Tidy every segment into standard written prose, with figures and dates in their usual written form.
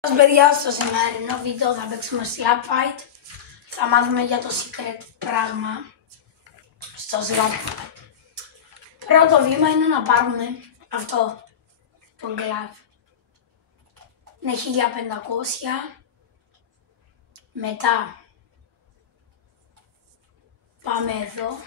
Παιδιά, στο σημερινό βίντεο θα παίξουμε slap fight. Θα μάθουμε για το secret πράγμα στο slap fight. Πρώτο βήμα είναι να πάρουμε αυτό, τον glove. Είναι 1500. Μετά πάμε εδώ.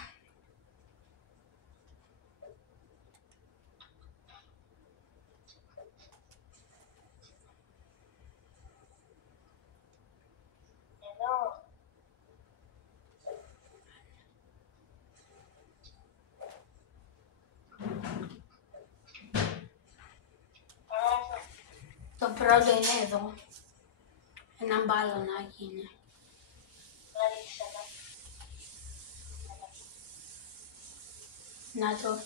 Το πρώτο είναι εδώ. Ένα μπαλονάκι είναι. Να το.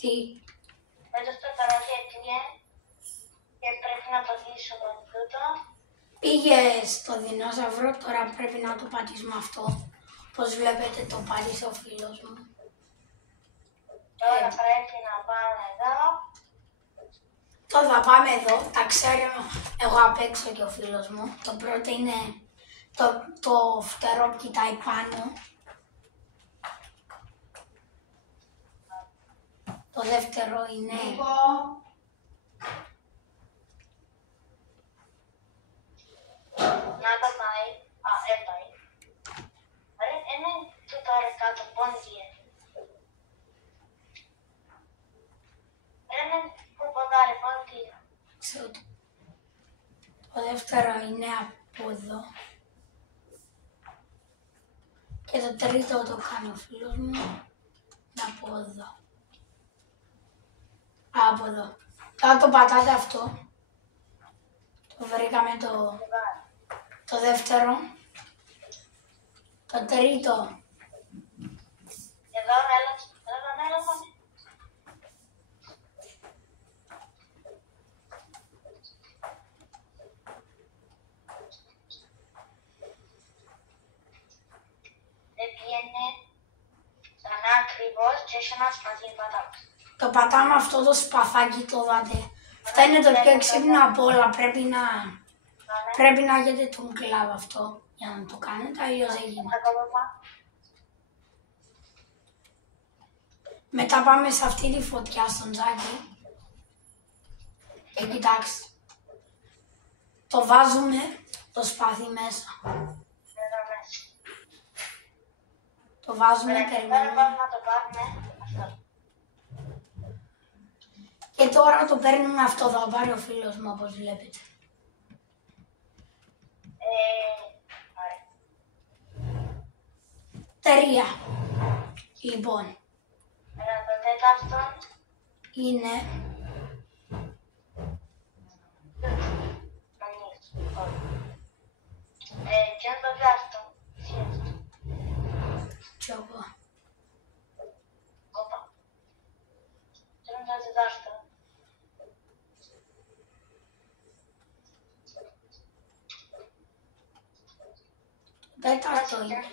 Τι? Εδώ στο καράβι έκλειε και πρέπει να πατήσουμε τούτο. Πήγε στο δεινόσαυρο, τώρα πρέπει να το πατήσουμε αυτό. Πώς βλέπετε το πάτησε ο φίλος μου. Τώρα πρέπει να πάμε εδώ. Τώρα θα πάμε εδώ, τα ξέρω εγώ απ' έξω και ο φίλος μου. Το πρώτο είναι το φτερό που κοιτάει πάνω. Το δεύτερο είναι... Να το πάει. Α, έπαει. Είναι το τώρα κάτω πόντιε. Είναι που ποντάρει πόντιε. Ξέρω το. Το δεύτερο είναι από εδώ. Και το τρίτο το κάνει ο φίλος μου. Είναι από εδώ. Από εδώ. Τώρα το πατάτε αυτό. Το βρήκαμε το δεύτερο. Το τρίτο. Εδώ, έλα. Δεν πιένε ξανά ακριβώς και έχει ένα σπαθί πατάκι. Το πατάμε αυτό το σπαθάκι, το δάτε. Αυτό είναι το πιο έξυπνο από όλα. Πρέπει να έχετε τον κλάβο αυτό για να το κάνετε, αλλιώς δεν γίνεται. Μετά πάμε σε αυτή τη φωτιά στον τζάκι. Και κοιτάξτε. Το βάζουμε το σπαθί μέσα. Το βάζουμε, περιμένουμε. Και τώρα το παίρνουμε αυτό, θα πάρει ο φίλος μου όπως βλέπετε. Τρία. Λοιπόν. Το τέταρτο είναι και το τέταρτο. κι εγώ. Όπα. Και το τέταρτο. Τέταρτο είναι.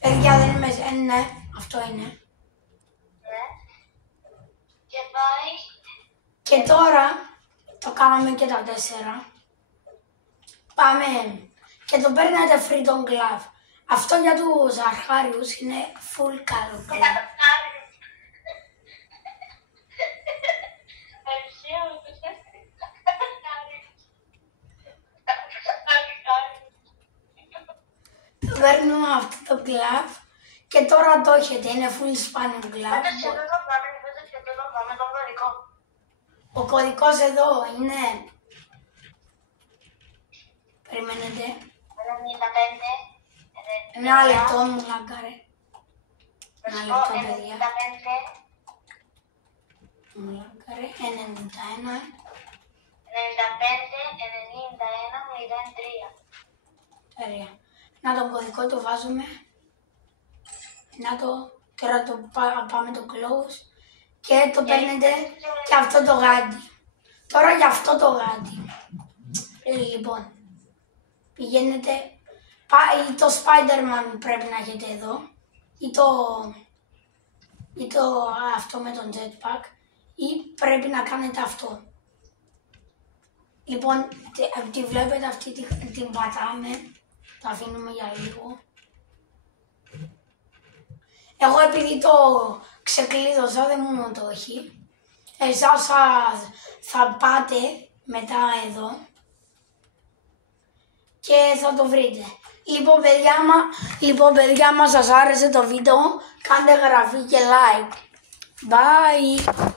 Παιδιά δεν είμαι, ναι, αυτό είναι. Ναι. Και πάει. Και τώρα το κάναμε και τα 4. Πάμε και το παίρνετε free τον glove. Αυτό για τους αρχάριους είναι full καλό. Παίρνουμε αυτό το glove και τώρα το έχετε, είναι full spaniel glove. Ο κωδικός εδώ είναι... Περιμένετε. 95. Ένα λεπτό μου λάγκαρε. Ένα Βρίσκω λεπτό, 95. παιδιά. Μου λάγκαρε. 91. 95-91-03. Ωραία. Να τον κωδικό το βάζουμε. Να το... Τώρα το πάμε το close. Και το παίρνετε και αυτό το γάντι. Τώρα για αυτό το γάντι. Λοιπόν. Πηγαίνετε... Ή το Spider-Man πρέπει να έχετε εδώ. Ή το αυτό με τον jetpack. Ή πρέπει να κάνετε αυτό. Λοιπόν, τη βλέπετε αυτή την πατάμε. Τα αφήνουμε για λίγο. Εγώ επειδή το ξεκλείδωσα δεν μου το έχει. Εσάς θα πάτε μετά εδώ. Και θα το βρείτε. Λοιπόν παιδιά, μας σας άρεσε το βίντεο. Κάντε εγγραφή και like. Bye.